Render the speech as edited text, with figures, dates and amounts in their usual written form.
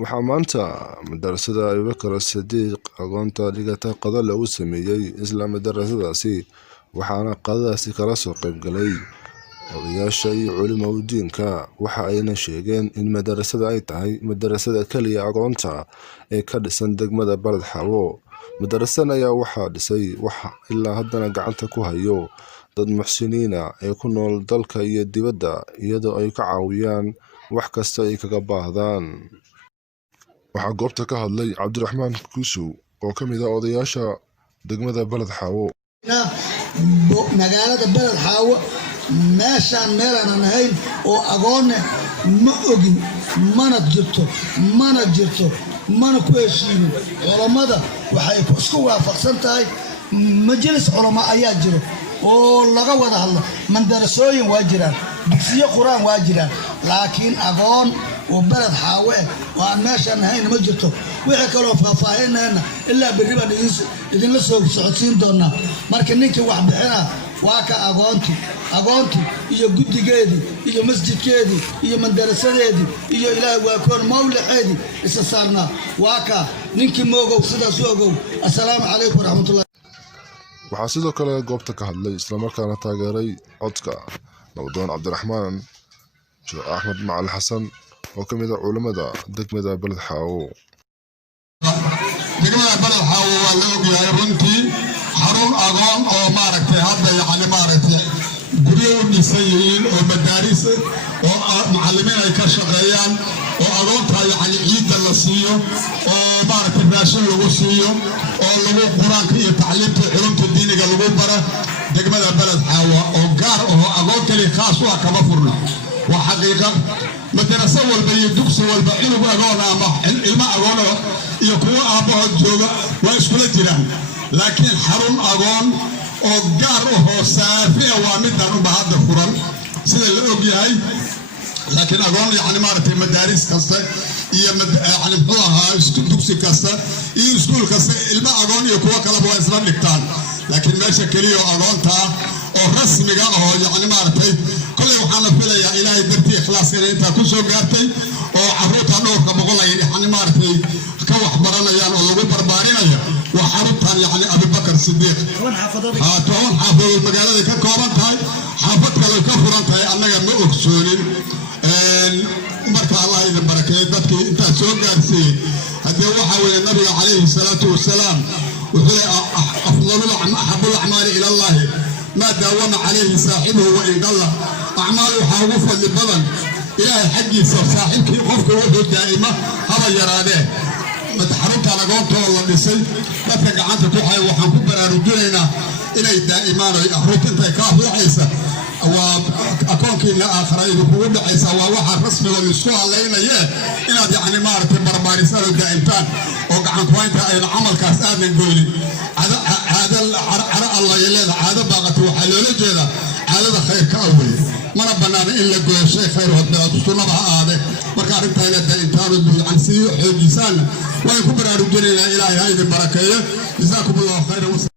waxaa maanta madarasada Abubakar Sidiiq aqoonta dhigata qada lagu sameeyay isla madarasadaasi waxaana qadadaasi kala soo qayb galay odayaasha iyo culimada diinka waxa ayna sheegeen in madarasada ay tahay madarasada kaliya aqoonta ee ka dhisan degmada Balad Xawo. Madarasadan ayaa waxaa dhisay ilaa haddana gacanta ku hayo dad muxsiniin ah ee ku nool dalka iyo dibadda iyadoo ay ka caawiyaan wax kasta ay kaga baahdaan. waxaa goobta ka hadlay Cabdiraxmaan Kuusow oo ka mid ah odayaasha degmada Balad Xawo. magaalada Balad Xawo meeshaan meelaan ahayn oo aqoon ma ogin mana jirto mana ku heshiin culimada waxay isku waafaqsan tahay majlis culimo ayaa jiro oo laga wada hadlo mandarasooyin waa jiraan dugsiyo quraan waa jiraan laakiin aqoon oo Balad Xawo oo aan meeshaan ahayn ma jirto wixii kale oo faahfaahinayna ilaa berri baan idin la soo socodsiin doonaa marka ninkii wax bixina waa ka aqoonti iyo guddigeedii iyo masjidkeedii iyo mandarasadeedii iyo ilaahay waa koon mawlaceedii isa saarnaa waa ka ninkii moogow sidaas u ogow. assalaamu calaykum waraxmatullahi. waxaa sidoo kale goobta ka hadlay islamarkaana taageeray codka nabdoon Cabdiraxmaan Sheekh Axmed Macalin Xasan oo ka mid ah culimada degmada Balad Xawo. degmada Balad Xawo waa la ogyahay runtii xarun aqoon oo maaragtay hadda maaragtay guryo u dhisan yihiin oo madaaris oo macallimiin ay ka shaqeeyaan oo aqoonta ciidda la siiyo oo maaragtay raashin lagu siiyo oo lagu quraanka iyo tacliimta culumta diiniga lagu baro degmada Balad Xawo oo gaar oo aqoon kale khaas u ah kama furna waa xaqiiqo madarasa walba iyo dugsi walba inuu aqoon ama ilma aqoon iyo kuwa aabahood jooga waa iskula jiraan laakiin xarun aqoon oo gaar u hoosaafi waa midaan u bahada furan sida la og yahay laakiin aqoon maaragtay madaaris kasta iyo muxuu ahaa dugsi kasta iyo iskuul kasta ilma aqoon iyo kuwa kaleba waa isla dhigtaan laakiin meesha keliya oo aqoonta oo rasmiga oo maaragtay kolley waxaan la filayaa ilaahay dartii ikhlaaskeena intaa ku soo gaartay oo carruurta dhowrka boqol ay maaragtay ka wax baranayaan oo lagu barbaarinayo waa xaruntan Abubakar Sidiiq toban xaafadood magaalada ka kooban tahay xaafad kale ka furan tahay annaga ma ogsoonin marka Allah idin barakeeyo dadkii intaa soo gaarsiiyey haddii waxaa weeye nabiga calayhi salaatu wasalaam wuxuu leeyahay axabul acmaali ila allahi maa daawama calayhi saaxibuhu wa in qalla acmaal waxaa ugu fadli badan ilaahay xaggiisa saaxiibkii qofka wuxuu daa'ima haba yaraadee xaruntaan aqoontooda la dhisay dadka gacanta ku haya waxaan ku baraarujinaynaa inay daa'imaan oo carruurta intay ka aflaxaysa waa akoonkiina aakhira idinkugu dhacaysa waa waxa rasmiga isku halaynayee inaad maaragtay barbaarisaan oo daa'imtaan oo gacan ku haynta ayna camalkaas aadan goynin cara allah leeda caado baaqata waxaa loola jeedaa caadada khayrka awey mana banaana in la gooyo shay khayr hodbeed sunnada ha aade marka arrintaana daa'imtaan oo sii xoojisaan waan ku baraarujinaynaa ilaahay ha idin barakeeyo jazaakumullahu khayran.